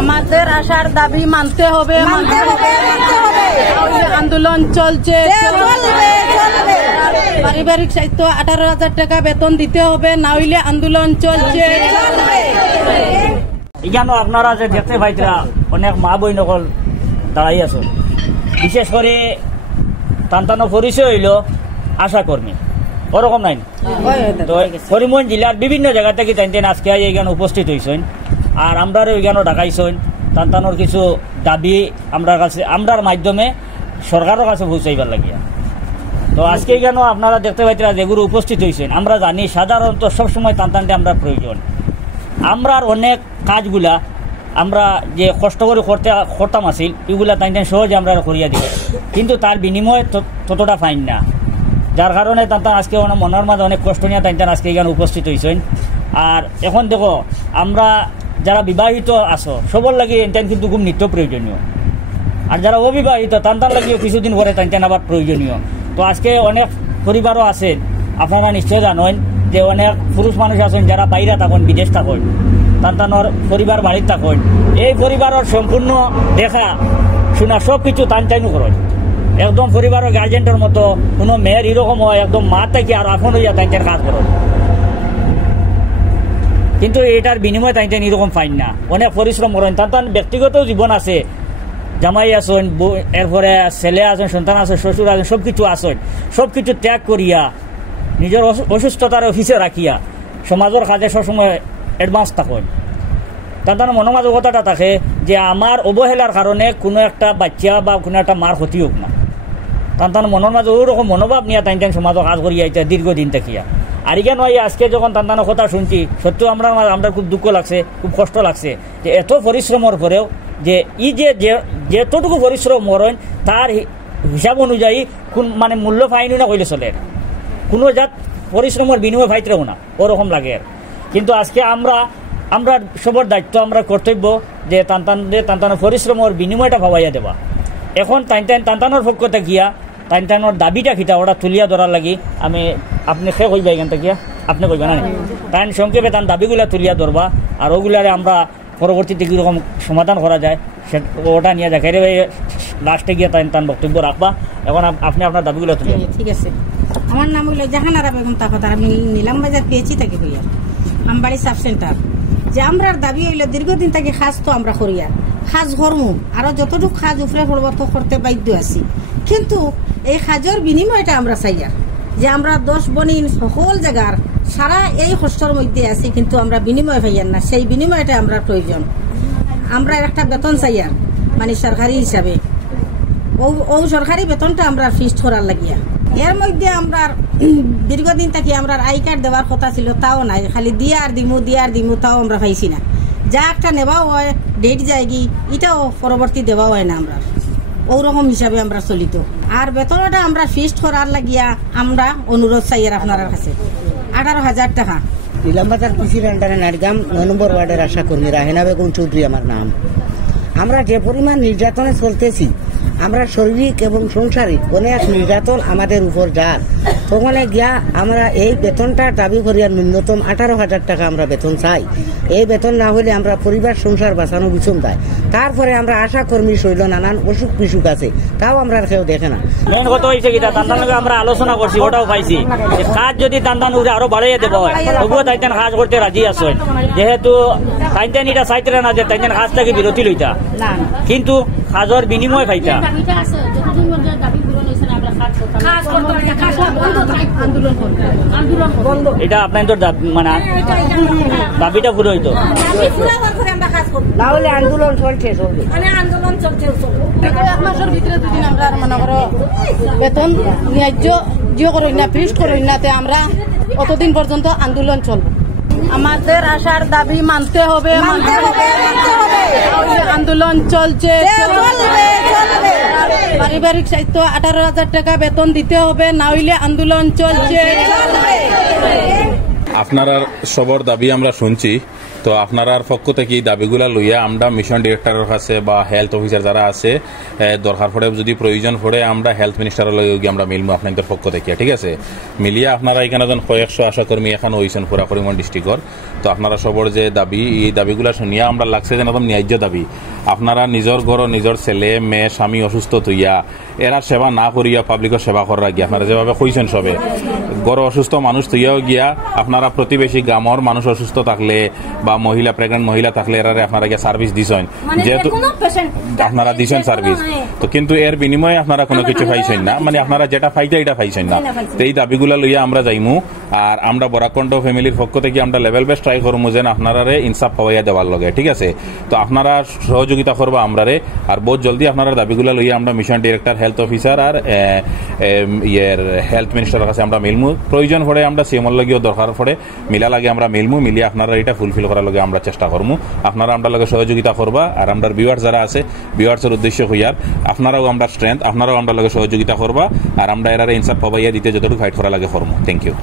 আমাদের আশার দাবি মানতে হবে, আন্দোলন চলছে, পারিবারিক সাহিত্য 18,000 টাকা বেতন দিতে হবে, না হইলে আন্দোলন চলছে। এখানে আপনারা যে দেখতে পাইতরা অনেক মা বই নকল দাঁড়াই আছে, বিশেষ করে তান্তানো পরিচয় হইল আশা কর্মী, ওরকম নাই। তো করিমগঞ্জ জেলার বিভিন্ন জায়গা থেকে তাইতেন আজকে এখানে উপস্থিত হয়েছেন, আর আমরাও এখানেও ডাকাইছেন। তান্তানোর কিছু দাবি আমরার কাছে, আমরার মাধ্যমে সরকারের কাছে পৌঁছাইবার লাগিয়া। তো আজকে এখানেও আপনারা দেখতে পাইতরা যেগুলো উপস্থিত হয়েছেন, আমরা জানি সাধারণত সবসময় তান্তানটা আমরা প্রয়োজন। আমরার অনেক কাজগুলা আমরা যে কষ্ট করে করতাম আসিল, এগুলা তাই সহজে আমরা করিয়া দিই, কিন্তু তার বিনিময়ে ততটা ফাইন না। যার কারণে তান্তান আজকে মনের মাঝে অনেক কষ্ট নিয়ে তাইতেন আজকে এখানে উপস্থিত হয়েছেন। আর এখন দেখো, আমরা যারা বিবাহিত আছো সবর লাগে তাই কিন্তু খুব নিত্য প্রয়োজনীয়, আর যারা অবিবাহিত তান্তান লাগিও কিছুদিন পরে তাইতেন আবার প্রয়োজনীয়। তো আজকে অনেক পরিবারও আছে, আপনারা নিশ্চয় জানেন যে অনেক পুরুষ মানুষ আছেন যারা বাইরে থাকেন, বিদেশ থাকেন, তান্তানোর পরিবার বাড়ির থাকেন। এই পরিবারের সম্পূর্ণ দেখা শোনা সব কিছু টাইনও করেন, একদম পরিবারের গার্জেন্টের মতো। কোনো মেয়ের এরকম হয় একদম মা থেকে আর আপন হইয়া তাইতেন কাজ করেন, কিন্তু এটার বিনিময়ে তাইতেন এরকম ফাইন না, অনেক পরিশ্রম করেন। তান্তান ব্যক্তিগত জীবন আছে, জামাই আছেন, এরপরে ছেলে আছেন, সন্তান আছে, শ্বশুর আছেন, সব কিছু আছেন। সব কিছু ত্যাগ করিয়া নিজের অসুস্থতার অফিসে রাখিয়া সমাজের কাজে সবসময় অ্যাডভান্স থাকেন। তার মনোমানসিকতাটা থাকে যে আমার অবহেলার কারণে কোনো একটা বাচ্চা বা কোনো একটা মার ক্ষতি হোক না। তার মনের মাঝে ওইরকম মনোভাব নিয়ে তাই সমাজে কাজ করিয়া এটা দীর্ঘদিন থাকিয়া। আর ইয়া নয়, আজকে যখন তান্তানোর কথা শুনছি সত্যি আমরা খুব দুঃখ লাগছে, খুব কষ্ট লাগছে যে এত পরিশ্রমের পরেও যে যেতটুকু পরিশ্রম করেন তার হিসাব অনুযায়ী কোন মানে মূল্য ফাইনও না কইলে চলে, কোনো জাত পরিশ্রমের বিনিময় ফাইতেও না, ওরকম লাগে। কিন্তু আজকে আমরা সবার দায়িত্ব, আমরা কর্তব্য যে তান্তানোর পরিশ্রমের বিনিময়টা ভাবাইয়া দেবা। এখন তান্তানোর পক্ষতে গিয়া তান্তানোর দাবিটা খিতা ওটা তুলিয়া ধরার লাগি আপনি সে কইবা এখান থেকে আপনি কইবা না, তাই সংক্ষেপে তার দাবিগুলা তুলিয়া ধরবা, আর ওগুলারে আমরা পরবর্তীতে কীরকম সমাধান করা যায় ওটা নিয়ে যায়। লাস্টে গিয়ে তার বক্তব্য রাখবা। এখন আপনি আপনার দাবিগুলো তুলে। ঠিক আছে, আমার নাম হইল জাহানারা বেগম তাকতার, আমি নিলাম বাজার পেয়েছি তাকে হইয়া আমবাড়ি সাব সেন্টার। যে আমরা দাবি হইল দীর্ঘদিন থেকে খাজ তো আমরা করিয়া খাজ করমু, আরো যতটুকু খাজ উপরে পড়ব তো করতে বাধ্য আছি, কিন্তু এই খাজের বিনিময়টা আমরা চাইয়া যে আমরা 10 বনিন সকল জায়গার সারা এই কষ্টর মধ্যে আছি, কিন্তু আমরা বিনিময় পাইয়ার না, সেই বিনিময়টা আমরা প্রয়োজন। আমরা একটা বেতন চাইয়ার মানে সরকারি হিসাবে, ও সরকারি বেতনটা আমরা ফিক্সড করার লাগিয়া। এর মধ্যে আমরা দীর্ঘদিন থেকে আমরা আই কার্ড দেওয়ার কথা ছিল, তাও নাই, খালি দিয়ার দিমু তাও আমরা পাইছি না। যা একটা নেওয়াও হয় ডেট যায়গি, এটাও পরবর্তী দেওয়া হয় না, আমরা ওরকম হিসাবে আমরা চলিত। আর বেতনটা আমরা ফিক্সড করার লাগিয়া আমরা অনুরোধ চাইয়ার আপনার কাছে 18,000 টাকা। নীলামবাজার কৃষির আন্ডারে নারগাম 9 নম্বর ওয়ার্ডের আশা কর্মী রাহেনা বেগম চৌধুরী আমার নাম। আমরা যে পরিমাণ নির্যাতনে চলতেছি, আমরা শারীরিক এবং সাংসারিক অনেক নির্যাতন আমাদের উপর যার, তখন গিয়া আমরা এই বেতনটা দাবি করিয়া ন্যূনতম 18,000 টাকা আমরা বেতন চাই। এই বেতন না হলে আমরা পরিবার সংসার বাঁচানো বিছন দেয়। তারপরে আমরা আশা কর্মী শৈল নানান অসুখ বিসুখ আছে, তাও আমরা কেউ দেখে না। মেন কথা হয়েছে কি তান্তানকে আমরা আলোচনা করছি, ওটাও পাইছি কাজ যদি তান্তান আরো বাড়াইয়া দেওয়া হয় তবুও তাইতেন কাজ করতে রাজি আছেন, যেহেতু তাইতেন এটা চাইতে না যে তাইতেন কাজ থেকে বিরতি লইতা, কিন্তু কাজের বিনিময় পাইতা। এটা আপনাদের মানে দাবিটা পুরো হইতো তাহলে আন্দোলন চলছে, এক মাসের ভিতরে দুদিন আমরা মনে করো বেতন ন্যায্য যে করই না, ফিক্সড করই না, আমরা অতদিন পর্যন্ত আন্দোলন চলবে। আমাদের আশার দাবি মানতে হবে, আন্দোলন চলছে, পারিবারিক সাহিত্য 18,000 টাকা বেতন দিতে হবে, না হইলে আন্দোলন চলছে। আপনারা সবার দাবি আমরা শুনছি, তো আপনার পক্ষ থেকে এই দাবিগুলা লইয়া আমরা মিশন ডিরেক্টরের কাছে বা হেলথ অফিসার যারা আছে দরকার পড়ে যদি প্রয়োজন পড়ে আমরা হেলথ মিনিস্টারের লগে গিয়ে আমরা মিলবো আপনাদের পক্ষ থেকে, ঠিক আছে? মিলিয়ে আপনারা এখানে যেন কয়েকশো আশাকর্মী এখন হয়েছেন পুরা করিমগঞ্জ ডিস্ট্রিক্টর। তো আপনারা সবর যে দাবি এই দাবিগুলা শুনিয়া আমরা লাগছে যেন একদম ন্যায্য দাবি। আপনারা নিজের ঘর নিজের ছেলে মেয়ে স্বামী অসুস্থ থইয়া এরা সেবা না করিয়া পাবলিকের সেবা করার গিয়া আপনারা যেভাবে কইছেন সবে ঘর অসুস্থ মানুষ থইয়াও গিয়া আপনারা প্রতিবেশী গ্রামের মানুষ অসুস্থ থাকলে বা মহিলা প্রেগনেন্ট মহিলা থাকলে এরা আপনারা গিয়া সার্ভিস দিছেন, যেহেতু আপনারা দিছেন সার্ভিস, তো কিন্তু এর বিনিময়ে আপনারা কোনো কিছু পাইছেন না, মানে আপনারা যেটা পাইতে এটা পাইছেন না। তো এই দাবিগুলা লইয়া আমরা যাইমু আর আমরা বরাকণ্ঠ ফ্যামিলির পক্ষ থেকে আমরা লেভেল বেস ট্রাই করবো যেন আপনারা ইনসাফ পাওয়াইয়া দেওয়ার লগে, ঠিক আছে? তো আপনারা সহযোগিতা করবো আমরারে আর বহুত জলদি আপনারা দাবিগুলা লইয়া আমরা মিশন ডিরেক্টর হেলথ অফিসার আর হেলথ মিনিস্টারের কাছে আমরা মিলমু। প্রয়োজন পড়ে আমরা সিএমর লগেও দরকার পড়ে মিলা লাগে আমরা মিলমু, মিলিয়ে আপনারা এটা ফুলফিল করার লগে আমরা চেষ্টা করবো। আপনারা আমরা লগে সহযোগিতা করবা আর আমরা ভিউয়ার্স যারা আছে ভিউয়ার্সের উদ্দেশ্য হইয়ার আপনারাও আমরা স্ট্রেংথ, আপনারাও আমরা লগে সহযোগিতা করবা আর আমরা এরা ইনসাফ পাবাইয়া দিতে যতটুকু ফাইট করা লাগে করবো। Thank you.